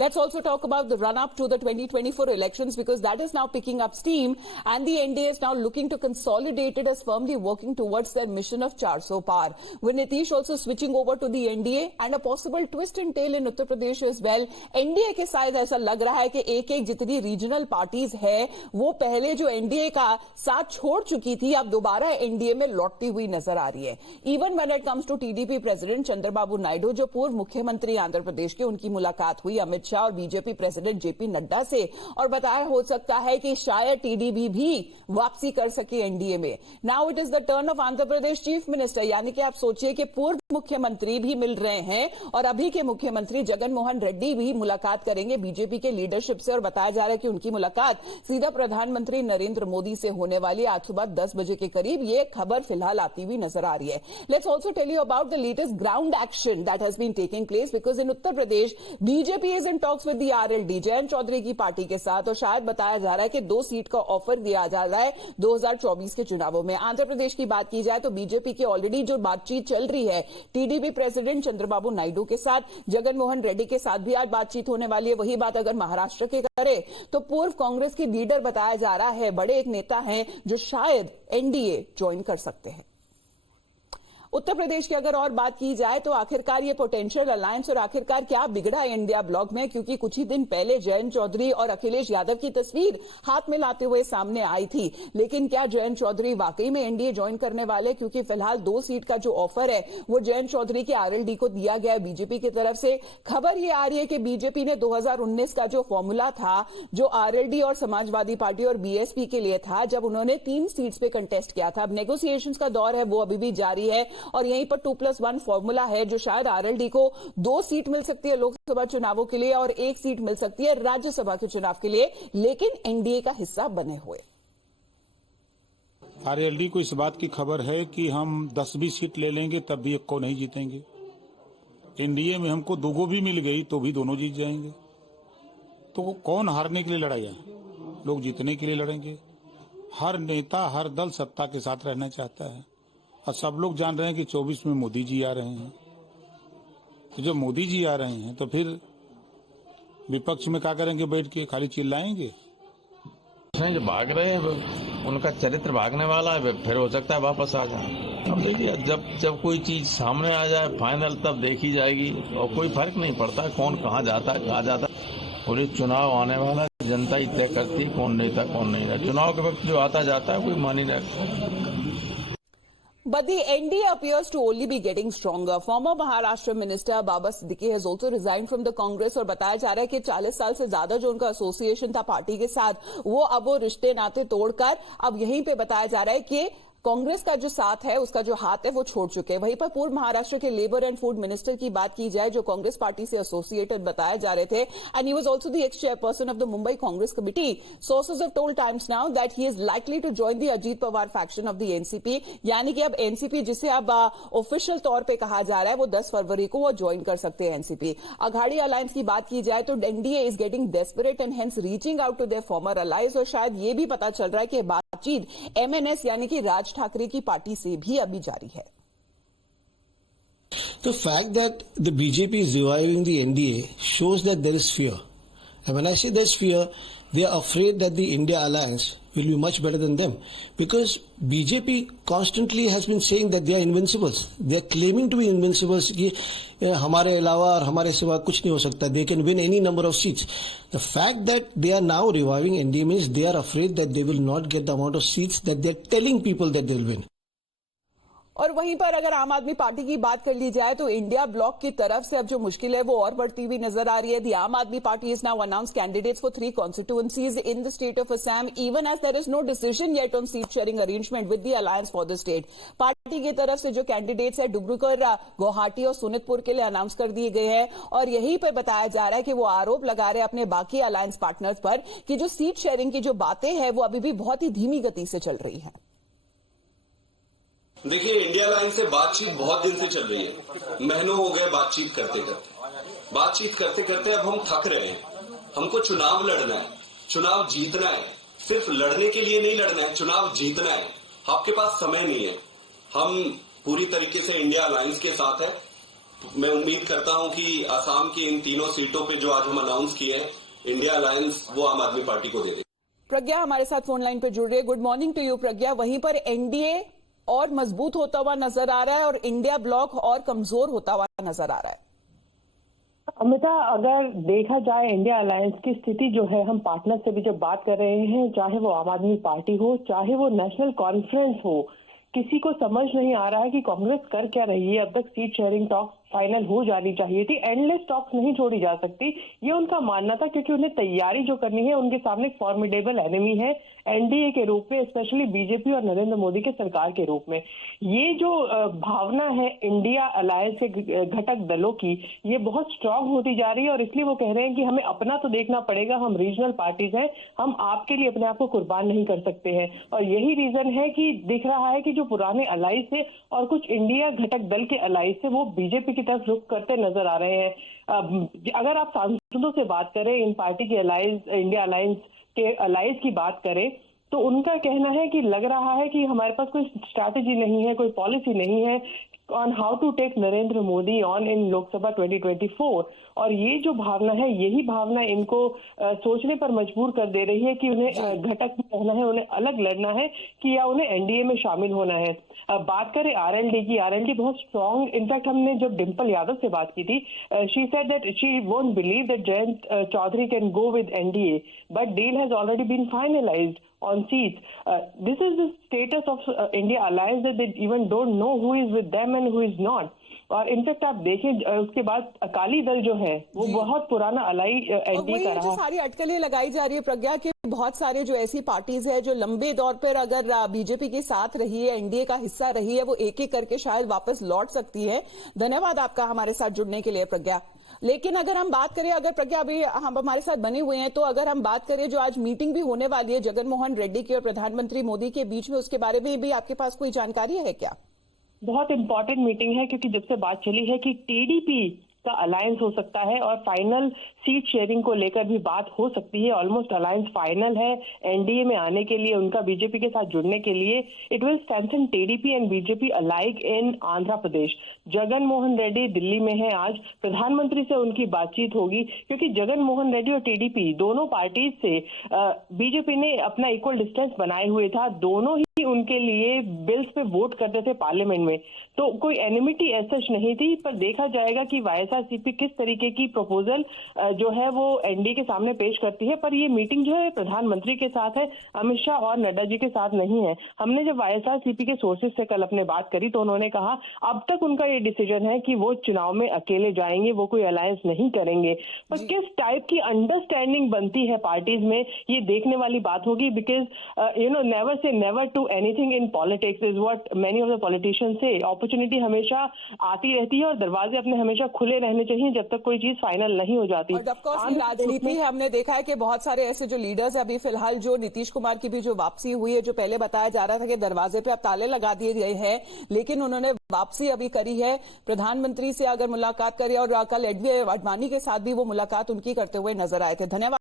Let's also talk about the run-up to the 2024 elections because that is now picking up steam and the NDA is now looking to consolidate it as firmly working towards their mission of 400 par. With Nitish also switching over to the NDA and a possible twist and tail in Uttar Pradesh as well. NDA के साथ ऐसा लग रहा है कि एक-एक जितनी regional parties है वो पहले जो NDA का साथ छोड़ चुकी थी अब दोबारा NDA में लौटती हुई नजर आ रही है. Even when it comes to TDP President Chandrababu Naidu जो पूर्व मुख्यमंत्री आंध्र प्रदेश के उनकी मुलाकात हुई अमित शाह और बीजेपी प्रेसिडेंट जेपी नड्डा से और बताया हो सकता है कि शायद टीडीपी भी वापसी कर सके एनडीए में. Now it is the turn off Andhra Pradesh chief minister यानी कि आप सोचिए कि पूर्व मुख्यमंत्री भी मिल रहे हैं और अभी के मुख्यमंत्री जगन मोहन रेड्डी भी मुलाकात करेंगे बीजेपी के लीडरशिप से और बताया जा रहा है कि उनकी मुलाकात सीधा प्रधानमंत्री नरेंद्र मोदी से होने वाली आज सुबह 10 बजे के करीब. ये खबर फिलहाल आती हुई नजर आ रही है. Let's also tell you about the latest ground action that has been taking place because in Uttar Pradesh BJP is in talks with the RLD Jayant Chaudhary की पार्टी के साथ और शायद बताया जा रहा है कि 2 सीट का ऑफर दिया जा रहा है 2024 के चुनावों में. आंध्र प्रदेश की बात की जाए तो बीजेपी की ऑलरेडी जो बातचीत चल रही है टीडीपी प्रेसिडेंट चंद्रबाबू नायडू के साथ जगन मोहन रेड्डी के साथ भी आज बातचीत होने वाली है. वही बात अगर महाराष्ट्र के करे तो पूर्व कांग्रेस की लीडर बताया जा रहा है बड़े एक नेता हैं जो शायद एनडीए ज्वाइन कर सकते हैं. उत्तर प्रदेश की अगर और बात की जाए तो आखिरकार ये पोटेंशियल अलायंस और आखिरकार क्या बिगड़ा इंडिया ब्लॉक में क्योंकि कुछ ही दिन पहले जयंत चौधरी और अखिलेश यादव की तस्वीर हाथ में लाते हुए सामने आई थी. लेकिन क्या जयंत चौधरी वाकई में एनडीए ज्वाइन करने वाले क्योंकि फिलहाल 2 सीट का जो ऑफर है वो जयंत चौधरी के आरएलडी को दिया गया है बीजेपी की तरफ से. खबर ये आ रही है कि बीजेपी ने 2019 का जो फॉर्मूला था जो आरएलडी और समाजवादी पार्टी और बीएसपी के लिए था जब उन्होंने 3 सीट्स पे कंटेस्ट किया था. अब नेगोशिएशंस का दौर है वो अभी भी जारी है और यहीं पर 2+1 फॉर्मूला है जो शायद आरएलडी को 2 सीट मिल सकती है लोकसभा चुनावों के लिए और 1 सीट मिल सकती है राज्यसभा के चुनाव के लिए लेकिन एनडीए का हिस्सा बने हुए. आरएलडी को इस बात की खबर है कि हम 10 भी सीट ले लेंगे तब भी 1 को नहीं जीतेंगे. एनडीए में हमको 2 भी मिल गई तो भी दोनों जीत जाएंगे. तो कौन हारने के लिए लड़ाया? लोग जीतने के लिए लड़ेंगे. हर नेता हर दल सत्ता के साथ रहना चाहता है और सब लोग जान रहे हैं कि 24 में मोदी जी आ रहे हैं. तो जब मोदी जी आ रहे हैं तो फिर विपक्ष में क्या करेंगे? बैठ के खाली चिल्लाएंगे. जो भाग रहे हैं उनका चरित्र भागने वाला है फिर हो सकता है वापस आ जाए. अब देखिए जब कोई चीज सामने आ जाए फाइनल तब देखी जाएगी और कोई फर्क नहीं पड़ता कौन कहाँ जाता है कहाँ जाता है. और ये चुनाव आने वाला जनता ही तय करती है कौन नेता कौन नहीं रहता. चुनाव के वक्त जो आता जाता है कोई मान ही नहीं. But the NDA appears to only be getting stronger. Former Maharashtra Minister Baba Siddiqui has also resigned from the Congress और बताया जा रहा है कि 40 साल से ज्यादा जो उनका एसोसिएशन था पार्टी के साथ अब वो रिश्ते नाते तोड़कर अब यहीं पे बताया जा रहा है कि कांग्रेस का जो साथ है उसका जो हाथ है वो छोड़ चुके हैं. वहीं पर पूर्व महाराष्ट्र के लेबर एंड फूड मिनिस्टर की बात की जाए जो कांग्रेस पार्टी से एसोसिएटेड बताए जा रहे थे and he was also the ex chairperson of the Mumbai Congress committee. Sources of told Times Now that he is likely to join the Ajit Pawar faction of the NCP यानी कि अब एनसीपी जिसे अब ऑफिशियल तौर पर कहा जा रहा है वो 10 फरवरी को वो ज्वाइन कर सकते हैं एनसीपी. अघाड़ी अलायंस की बात की जाए तो NDA is getting desperate and hence reaching out to their former allies और शायद ये भी पता चल रहा है कि बातचीत एमएनएस यानी कि राज ठाकरे की पार्टी से भी अभी जारी है. The fact that the BJP is reviving the NDA shows that there is fear. And when I say there's fear, they are afraid that the India alliance will be much better than them. Because BJP constantly has been saying that they are invincibles. They are claiming to be invincibles. कि हमारे अलावा और हमारे सिवा कुछ नहीं हो सकता. They can win any number of seats. The fact that they are now reviving NDA means they are afraid that they will not get the amount of seats that they are telling people that they will win. और वहीं पर अगर आम Aadmi party की बात कर ली जाए तो इंडिया ब्लॉक की तरफ से अब जो मुश्किल है वो और बढ़ती हुई नजर आ रही है. The Aam Aadmi Party is now announce candidates for 3 constituencies in the state of Assam even as there is no decision yet on seat sharing arrangement with the alliance for the state. पार्टी की तरफ से जो कैंडिडेट्स है डिब्रूगढ़ गुवाहाटी और सोनितपुर के लिए अनाउंस कर दिए गए हैं और यहीं पर बताया जा रहा है कि वो आरोप लगा रहे हैं अपने बाकी अलायंस पार्टनर्स पर कि जो सीट शेयरिंग की जो बातें हैं वो अभी भी बहुत ही धीमी गति से चल रही है. देखिए इंडिया लाइन से बातचीत बहुत दिन से चल रही है. महीनों हो गए बातचीत करते करते अब हम थक रहे हैं. हमको चुनाव लड़ना है, चुनाव जीतना है. सिर्फ लड़ने के लिए नहीं लड़ना है, चुनाव जीतना है. आपके पास समय नहीं है. हम पूरी तरीके से इंडिया अलायंस के साथ है. मैं उम्मीद करता हूं कि असम की इन तीनों सीटों पे जो आज हम अनाउंस किए हैं, इंडिया अलायंस वो आम आदमी पार्टी को दे देगी। प्रज्ञा हमारे साथ फोन लाइन पे जुड़ रही है। गुड मॉर्निंग टू यू प्रज्ञा। वहीं पर एनडीए और मजबूत होता हुआ नजर आ रहा है और इंडिया ब्लॉक और कमजोर होता हुआ नजर आ रहा है। अमिता, अगर देखा जाए इंडिया अलायंस की स्थिति जो है, हम पार्टनर से भी जब बात कर रहे हैं, चाहे वो आम आदमी पार्टी हो, चाहे वो नेशनल कॉन्फ्रेंस हो, किसी को समझ नहीं आ रहा है कि कांग्रेस कर क्या रही है। अब तक सीट शेयरिंग टॉक्स फाइनल हो जानी चाहिए थी, एंडलेस टॉक्स नहीं छोड़ी जा सकती, ये उनका मानना था, क्योंकि उन्हें तैयारी जो करनी है, उनके सामने फॉर्मिडेबल एनिमी है एनडीए के रूप में, स्पेशली बीजेपी और नरेंद्र मोदी के सरकार के रूप में। ये जो भावना है इंडिया अलायंस के घटक दलों की, ये बहुत स्ट्रांग होती जा रही है और इसलिए वो कह रहे हैं कि हमें अपना तो देखना पड़ेगा, हम रीजनल पार्टीज हैं, हम आपके लिए अपने आप को कुर्बान नहीं कर सकते हैं। और यही रीजन है कि दिख रहा है कि जो पुराने अलायंस है और कुछ इंडिया घटक दल के अलायंस है, वो बीजेपी की तरफ रुख करते नजर आ रहे हैं। अगर आप सांसदों से बात करें, इन पार्टी के अलायंस, इंडिया अलायंस के अलायंस की बात करें, तो उनका कहना है कि लग रहा है कि हमारे पास कोई स्ट्रैटेजी नहीं है, कोई पॉलिसी नहीं है on how to take Narendra Modi on in Lok Sabha 2024। और ये जो भावना है, यही भावना इनको सोचने पर मजबूर कर दे रही है कि उन्हें घटक में रहना है, उन्हें अलग लड़ना है कि या उन्हें एनडीए में शामिल होना है। बात करें आरएलडी की, आरएलडी बहुत स्ट्रांग, इनफैक्ट हमने जब डिम्पल यादव से बात की थी, she said that she won't believe that Jayant Chaudhary can go with NDA, but deal has already been finalised on seats. This is the status of India Alliance, that they even don't know who is with them and who is not. और in fact आप देखें, उसके बाद अकाली दल जो है वो बहुत पुराना अलाई एनडीए का रहा। सारी अटकलें लगाई जा रही है प्रज्ञा के, बहुत सारे जो ऐसी पार्टीज है जो लंबे दौर पर अगर बीजेपी के साथ रही है, एनडीए का हिस्सा रही है, वो एक एक करके शायद वापस लौट सकती है। धन्यवाद आपका हमारे साथ जुड़ने के लिए प्रज्ञा। लेकिन अगर हम बात करें, अगर प्रज्ञा अभी हम हमारे साथ बने हुए हैं, तो अगर हम बात करें जो आज मीटिंग भी होने वाली है जगन मोहन रेड्डी की और प्रधानमंत्री मोदी के बीच में, उसके बारे में भी आपके पास कोई जानकारी है क्या? बहुत इंपॉर्टेंट मीटिंग है, क्योंकि जब से बात चली है कि टीडीपी का अलायंस हो सकता है और फाइनल सीट शेयरिंग को लेकर भी बात हो सकती है। ऑलमोस्ट अलायंस फाइनल है एनडीए में आने के लिए, उनका बीजेपी के साथ जुड़ने के लिए। It will strengthen TDP and BJP alike in Andhra Pradesh. Jagan Mohan Reddy Delhi में है आज, प्रधानमंत्री से उनकी बातचीत होगी, क्योंकि जगन मोहन रेड्डी और टीडीपी दोनों पार्टीज से बीजेपी ने अपना इक्वल डिस्टेंस बनाए हुए था, दोनों ही उनके लिए बिल्स पे वोट करते थे पार्लियामेंट में, तो कोई एनिमिटी ऐसा नहीं थी। पर देखा जाएगा कि वाईएसआरसीपी किस तरीके की प्रपोजल जो है वो एनडीए के सामने पेश करती है। पर ये मीटिंग जो है प्रधानमंत्री के साथ है, अमित शाह और नड्डा जी के साथ नहीं है। हमने जब वाईएसआरसीपी के सोर्सेज से कल अपने बात करी, तो उन्होंने कहा अब तक उनका ये डिसीजन है कि वो चुनाव में अकेले जाएंगे, वो कोई अलायंस नहीं करेंगे। पर किस टाइप की अंडरस्टैंडिंग बनती है पार्टीज में, ये देखने वाली बात होगी। Because never say never to anything in politics is what many of the politicians say. Opportunity हमेशा आती रहती है और दरवाजे अपने हमेशा खुले रहने चाहिए जब तक कोई चीज फाइनल नहीं हो जाती। और ऑफ कोर्स राजनीति है, हमने देखा है कि बहुत सारे ऐसे जो लीडर्स अभी फिलहाल, जो नीतीश कुमार की भी जो वापसी हुई है, जो पहले बताया जा रहा था कि दरवाजे पे अब ताले लगा दिए गए हैं, लेकिन उन्होंने वापसी अभी करी है। प्रधानमंत्री से अगर मुलाकात करें, और कल एडवाणी के साथ भी वो मुलाकात उनकी करते हुए नजर आए थे। धन्यवाद।